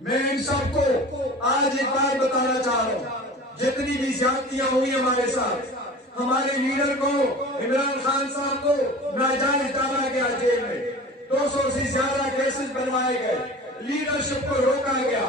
میں ان سب کو آج ایک بات بتانا چاہ رہا ہوں، جتنی بھی زیادتیاں ہوئی ہمارے ساتھ، ہمارے لیڈر کو عمران خان صاحب کو ناجائز ڈالا گیا جیل میں، 200 سے زیادہ کیسز بنوائے گئے، لیڈرشپ کو روکا گیا،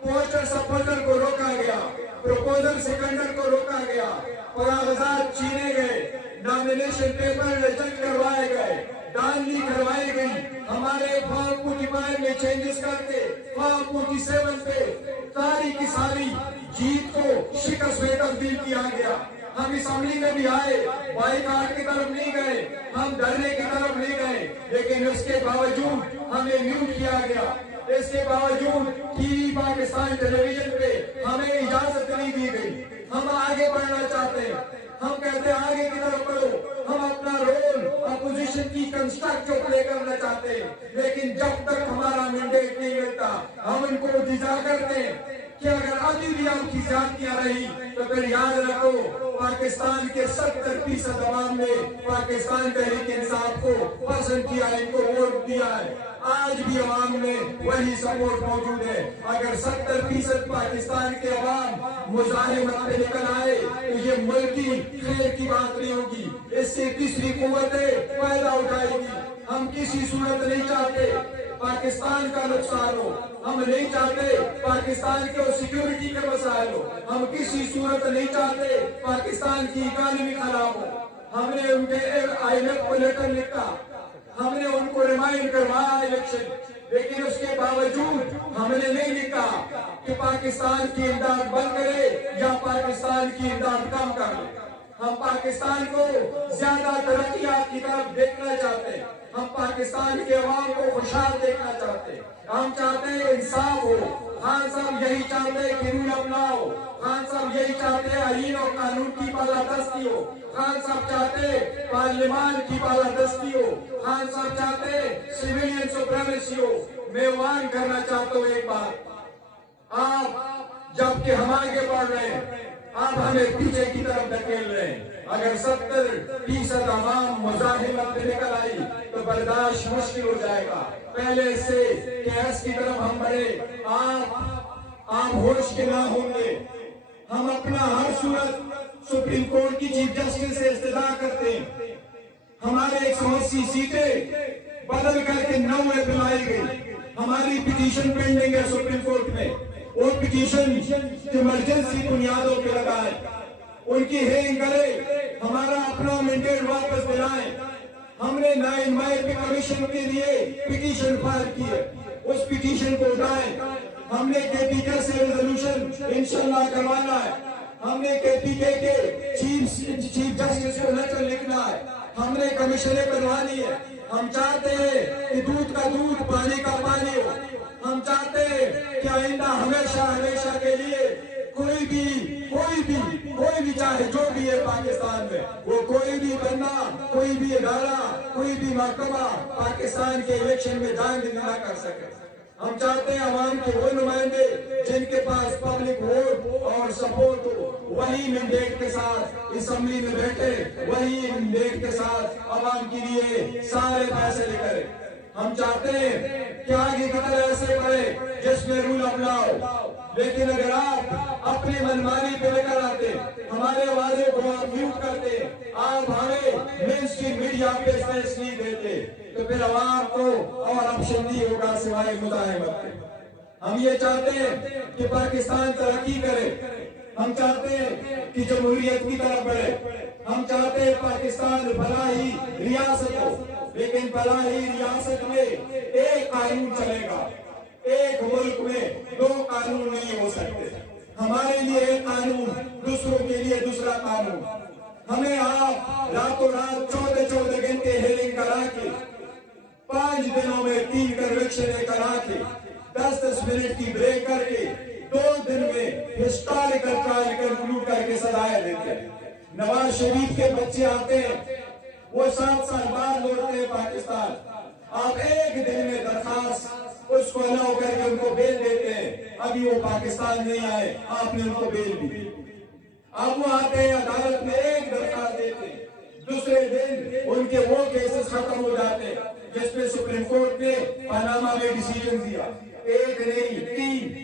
پوسٹر سپورٹر کو روکا گیا، پروپوزل سیکنڈر کو روکا گیا، کاغذات چھینے گئے، نامینیشن پیپر ریجیکٹ کروائے گئے، دانلی کروائی گئی، ہمارے فارم 45 میں چینجز کر کے فارم 47 پہ ساری کی ساری جیت کو شکست میں تبدیل کیا گیا۔ ہم اسمبلی میں بھی آئے، بائیکاٹ کی طرف نہیں گئے، ہم دھرنے کی طرف نہیں گئے، لیکن اس کے باوجود ہمیں میوٹ کیا گیا، اس کے باوجود ٹی وی پاکستان ٹیلی ویژن پہ ہمیں اجازت نہیں دی گئی۔ ہم آگے بڑھنا چاہتے ہیں، ہم کہتے ہیں آگے کی طرف بڑھو، ہم اپنا رول اپوزیشن کی کنسٹرکٹیو پلے کرنا چاہتے ہیں، لیکن جب تک ہمارا مینڈیٹ نہیں ملتا ہم ان کو دفاع کرتے ہیں کہ اگر ابھی بھی آپ کی زیادتیاں رہی تو پھر یاد رکھو پاکستان کے 70% عوام نے پاکستان تحریک انصاف کو پسند کیا، ان کو ووٹ دیا ہے، آج بھی عوام میں وہی سپورٹ موجود ہے۔ اگر 70% پاکستان کے عوام مزاحمت پہ نکل آئے تو یہ ملکی خیر کی بات نہیں ہوگی، اس سے تیسری قوتیں پیدا ہو جائے گی۔ ہم کسی صورت نہیں چاہتے پاکستان کا نقصان ہو، ہم نہیں چاہتے پاکستان کے سیکیورٹی کے مسائل ہو، ہم کسی صورت نہیں چاہتے پاکستان کی اکانومی خراب ہو۔ ہم نے ان کے IMF کو لیٹر لکھا، ہم نے ان کو ریمائنڈ کروایا الیکشن، لیکن اس کے باوجود ہم نے نہیں لکھا کہ پاکستان کی امداد بند کرے یا پاکستان کی امداد کم کر لے۔ ہم پاکستان کو زیادہ ترقیات کی طرف دیکھنا چاہتے ہیں، ہم پاکستان کے عوام کو خوشحال دیکھنا چاہتے ہیں، ہم چاہتے ہیں انصاف ہو۔ خان صاحب یہی چاہتے ہیں کہ رول اپناؤ، خان صاحب یہی چاہتے ہیں آئین اور قانون کی بالادستی ہو، خان صاحب چاہتے ہیں پارلیمان کی بالادستی ہو، خان صاحب چاہتے ہیں سیویلین سپریمیسی ہو۔ میں وان کرنا چاہتا ہوں ایک بات، آپ جبکہ ہم آگے بڑھ رہے ہیں آپ ہمیں پیچھے کی طرف دھکیل رہے ہیں۔ اگر 70% عوام مزاحمت میں نکل آئی تو برداشت مشکل ہو جائے گا۔ پہلے سے کیس کی طرف ہم بڑھے، آپ ہوش کے نہ ہوں گے۔ ہم اپنا ہر صورت سپریم کورٹ کی چیف جسٹس سے استدعا کرتے ہیں، ہمارے 180 سیٹیں بدل کر کے 9 پہ لائی گئی، ہماری پٹیشن پینڈنگ ہے سپریم کورٹ میں، وہ پٹیشن ایمرجنسی بنیادوں پہ لگائیں، ان کی ہیئرنگ کرے، ہمارا اپنا مینڈیٹ واپس دلائیں۔ ہم نے 9 مئی پہ کمیشن کے لیے پٹیشن فائل کی ہے، اس پٹیشن کو اٹھائیں۔ ہم نے KPK سے ریزولوشن انشاءاللہ کروانا ہے، ہم نے KPK کے چیف جسٹس کو لیٹر لکھنا ہے، ہم نے کمیشنیں بنوانی ہے۔ ہم چاہتے ہیں کہ دودھ کا دودھ پانی کا پانی ہو، ہم چاہتے ہیں کہ آئندہ ہمیشہ کے لیے کوئی بھی چاہے جو بھی ہے پاکستان میں، وہ کوئی بھی بندہ، کوئی بھی ادارہ، کوئی بھی محکمہ پاکستان کے الیکشن میں جان نہ کر سکے۔ ہم چاہتے ہیں عوام کے وہ نمائندے جن کے پاس پبلک ووٹ اور سپورٹ ہو، وہی مینڈیٹ کے ساتھ اسمبلی میں بیٹھے، وہی مینڈیٹ کے ساتھ عوام کے لیے سارے فیصلے کرے۔ ہم چاہتے ہیں کہ آگے کی طرح ایسے بڑھے جس میں رول اپناؤ، لیکن اگر آپ اپنی منمانی پہ نکل آتے، ہمارے وعدے کو آپ میوٹ کرتے، آپ ہمیں مین اسٹریم میڈیا پہ اسپیس نہیں دیتے، تو پھر عوام کو اور آپشن نہیں ہوگا سوائے مزاحمت کے۔ ہم یہ چاہتے ہیں کہ پاکستان ترقی کرے، ہم چاہتے ہیں کہ جمہوریت کی طرف بڑھے، ہم چاہتے ہیں پاکستان فلاحی ریاست ہو، لیکن فلاحی ریاست میں ایک قانون چلے گا، ایک ملک میں 2 قانون نہیں ہو سکتے۔ ہمارے لیے ایک قانون، دوسروں کے لیے دوسرا قانون۔ ہمیں آپ راتوں رات 14 گھنٹے ہیئرنگ کرا کے 5 دنوں میں 3 کنوکشنیں کرا کے 10 منٹ کی بریک کر کے 2 دن میں ہسٹوریکل ٹرائل کنکلوڈ کر کے سزائیں دیتے ہیں۔ نواز شریف کے بچے آتے ہیں، وہ 7 سال بعد لوٹتے ہیں پاکستان، آپ ایک دن میں درخواست اس کو الاؤ کر کے ان کو بیل دیتے ہیں، ابھی وہ پاکستان نہیں آئے، آپ نے ان کو بیل دی۔ اب وہ آتے ہیں عدالت میں ایک درخواست دیتے ہیں، دوسرے دن ان کے وہ کیسز ختم ہو جاتے ہیں جس میں سپریم کورٹ نے پاناما میں ڈیسیجن دیا، ایک نہیں 3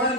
1,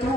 2